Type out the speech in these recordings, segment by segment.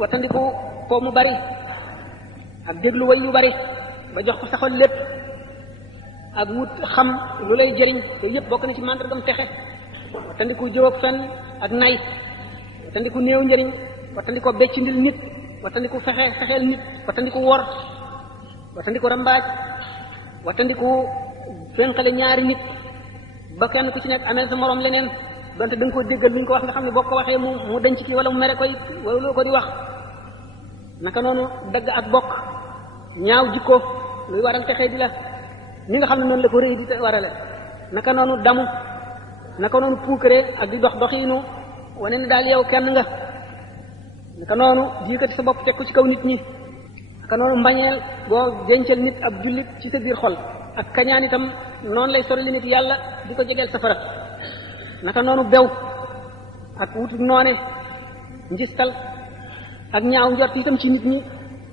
wattandiku po mu bari ak déglu way yu bari ba jox ko sa xol lépp ak wut xam lu lay jëriñ yooyu yëpp bokk na ci màndargam texe wattandiku jëw ak fen ak nay wattandiku néew njëriñ wattandiku beccindil nit wattandiku fexeel nit wattandiku wor wattandiku rambaaj wattandiku fenqale ñaari nit ba kenn ku ci nekk amel sa morom leneen donte da nga ko déggal luñ ko wax nga xam ne boo ko waxee mu denc ci wala mu mere koy wala loo ko di wax naka noonu dagg ak bokk ñaaw jikko luy waral texee di la ñi nga xam ne noonu la ko rëy di warale naka noonu damu naka noonu puukare ak di dox doxiinu wane ne daal yow kenn nga naka noonu jiikati sa bopp teg ko ci kaw nit ñi naka noonu mbañeel boo dencal nit ab jullit ci sa biir xol ak kañaan itam noonu lay sori li nit yàlla di ko jegeel safara naka noonu bew ak wutu noone njistal ak ñaaw njort itam ci nit ñi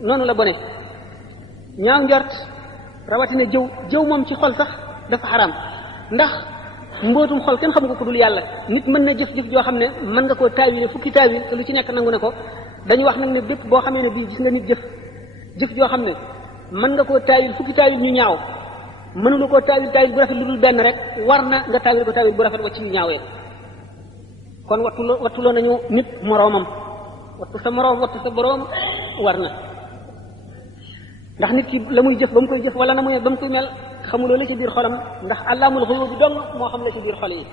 noonu la bone ñaaw njort rawatina jëw moom ci xol sax dafa xaraam ndax mbootum xol kenn xamu ko ku dul yàlla nit mën na jëf-jëf joo xam ne mën nga koo taawile fukki taawil te lu ci nekk nangu ne ko dañu wax nag ne bépp boo xamee ne bii gis nga nit jëf joo xam ne mën nga koo taawil fukki taawil ñu ñaaw mënula koo taawil bu rafet lu dul benn rek war na nga taawil ko taawil bu rafet wacc yu ñaawee kon wattuloo nañu nit moroomam wattu sa moroom wattu sa boroom war na ndax nit ki la muy jëf ba mu koy jëf wala na muy ba mu koy mel xamuloo la ci biir xolam ndax àllaamul xuyuub bi dong moo xam la ci biir xol yi